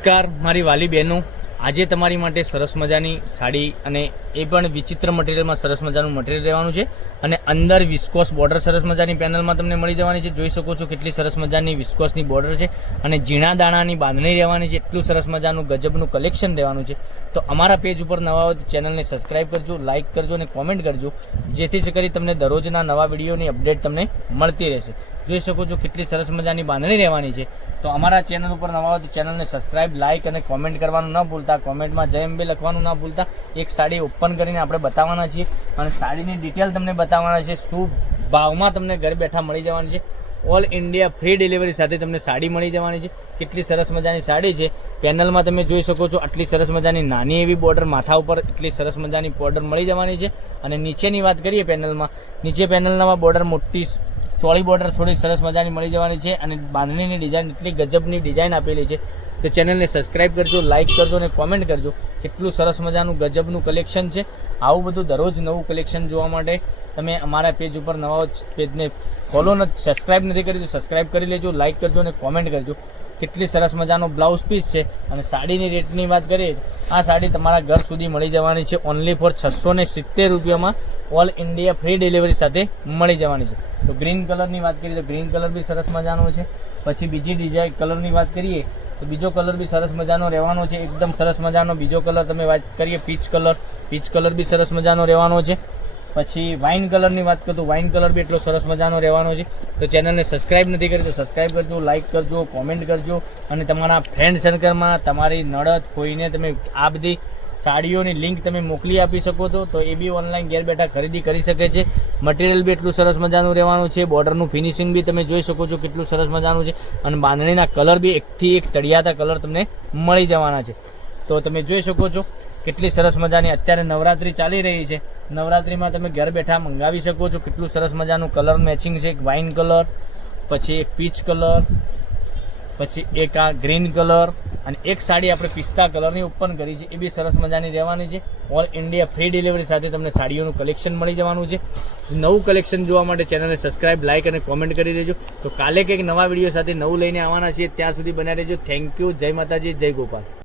નમસ્કાર મારી વાલી બહેનો, આજે તમારી માટે સરસ મજાની સાડી અને એ પણ વિચિત્ર મટીરિયલમાં સરસ મજાનું મટીરિયલ રહેવાનું છે અને અંદર વિસ્કોસ બોર્ડર સરસ મજાની પેનલમાં તમને મળી જવાની છે। જોઈ શકો છો કેટલી સરસ મજાની વિસ્કોસની બોર્ડર છે અને ઝીણા દાણાની બાંધણી રહેવાની છે। એટલું સરસ મજાનું ગજબનું કલેક્શન રહેવાનું છે। તો અમારા પેજ ઉપર નવા હોય તો ચેનલને સબસ્ક્રાઈબ કરજો, લાઇક કરજો અને કોમેન્ટ કરજો, જેથી કરી તમને દરરોજના નવા વિડીયોની અપડેટ તમને મળતી રહેશે। જોઈ શકો છો કેટલી સરસ મજાની બાંધણી રહેવાની છે। તો અમારા ચેનલ ઉપર નવા હોય તો ચેનલને સબસ્ક્રાઈબ, લાઇક અને કોમેન્ટ કરવાનું ન ભૂલતા। કોમેન્ટમાં જય અંબે લખવાનું ના ભૂલતા। એક સાડી ઓપન કરીને આપણે બતાવવાના છીએ અને સાડીની ડિટેલ તમને બતાવવાના છે, શું ભાવમાં તમને ઘર બેઠા મળી જવાની છે। ઓલ ઇન્ડિયા ફ્રી ડિલિવરી સાથે તમને સાડી મળી જવાની છે। કેટલી સરસ મજાની સાડી છે, પેનલમાં તમે જોઈ શકો છો। આટલી સરસ મજાની નાની એવી બોર્ડર માથા ઉપર એટલી સરસ મજાની બોર્ડર મળી જવાની છે અને નીચેની વાત કરીએ પેનલમાં, નીચે પેનલમાં બોર્ડર મોટી ચોળી બોર્ડર થોડી સરસ મજાની મળી જવાની છે અને બાંધણીની ડિઝાઇન એટલી ગજબની ડિઝાઇન આપેલી છે। તો ચેનલને સબસ્ક્રાઈબ કરજો, લાઇક કરજો અને કોમેન્ટ કરજો। કેટલું સરસ મજાનું ગજબનું કલેક્શન છે। આવું બધું દરરોજ નવું કલેક્શન જોવા માટે તમે અમારા પેજ ઉપર નવા પેજને ફોલો સબસ્ક્રાઈબ નથી કરી તો સબસ્ક્રાઈબ કરી લેજો, લાઇક કરજો અને કોમેન્ટ કરજો। કેટલી સરસ મજાનો બ્લાઉઝ પીસ છે અને સાડીની રેટની વાત કરીએ, આ સાડી તમારા ઘર સુધી મળી જવાની છે ઓનલી ફોર 670 રૂપિયામાં ઓલ ઇન્ડિયા ફ્રી ડિલિવરી સાથે મળી જવાની છે। તો ગ્રીન કલરની વાત કરીએ તો ગ્રીન કલર બી સરસ મજાનો છે। પછી બીજી ડિઝાઇન કલરની વાત કરીએ તો બીજો કલર બી સરસ મજાનો રહેવાનો છે, એકદમ સરસ મજાનો બીજો કલર તમે વાત કરીએ પીચ કલર બી સરસ મજાનો રહેવાનો છે। પછી વાઇન કલરની વાત કરું તો વાઇન કલર બી એટલો સરસ મજાનો રહેવાનો છે। તો ચેનલને સબસ્ક્રાઈબ નથી કરી તો સબસ્ક્રાઈબ કરજો, લાઇક કરજો, કોમેન્ટ કરજો અને તમારા ફ્રેન્ડ સર્કલમાં તમારી નડદ કોઈને તમે આ બધી સાડીઓની લિંક તમે મોકલી આપી શકો છો, તો એ બી ઓનલાઈન ઘેર બેઠા ખરીદી કરી શકે છે। મટીરિયલ બી એટલું સરસ મજાનું રહેવાનું છે, બોર્ડરનું ફિનિશિંગ બી તમે જોઈ શકો છો કેટલું સરસ મજાનું છે અને બાંધણીના કલર બી એકથી એક ચડિયાતા કલર તમને મળી જવાના છે। તો તમે જોઈ શકો છો કેટલી સરસ મજાની અત્યારે નવરાત્રિ ચાલી રહી છે, નવરાત્રિમાં તમે ઘર બેઠા મંગાવી શકો છો। કેટલું સરસ મજાનું કલર મેચિંગ છે, એક વાઇન કલર, પછી એક પીચ કલર, પછી એક આ ગ્રીન કલર અને એક સાડી આપણે પિસ્તા કલરની ઓપન કરી છે, એ બી સરસ મજાની રહેવાની છે। ઓલ ઇન્ડિયા ફ્રી ડિલિવરી સાથે તમને સાડીઓનું કલેક્શન મળી જવાનું છે। નવું કલેક્શન જોવા માટે ચેનલને સબસ્ક્રાઈબ, લાઇક અને કોમેન્ટ કરી દેજો। તો કાલે કંઈક નવા વિડીયો સાથે નવું લઈને આવવાના છીએ, ત્યાં સુધી બન્યા રહેજો। થેન્ક યુ, જય માતાજી, જય ગોપાલ।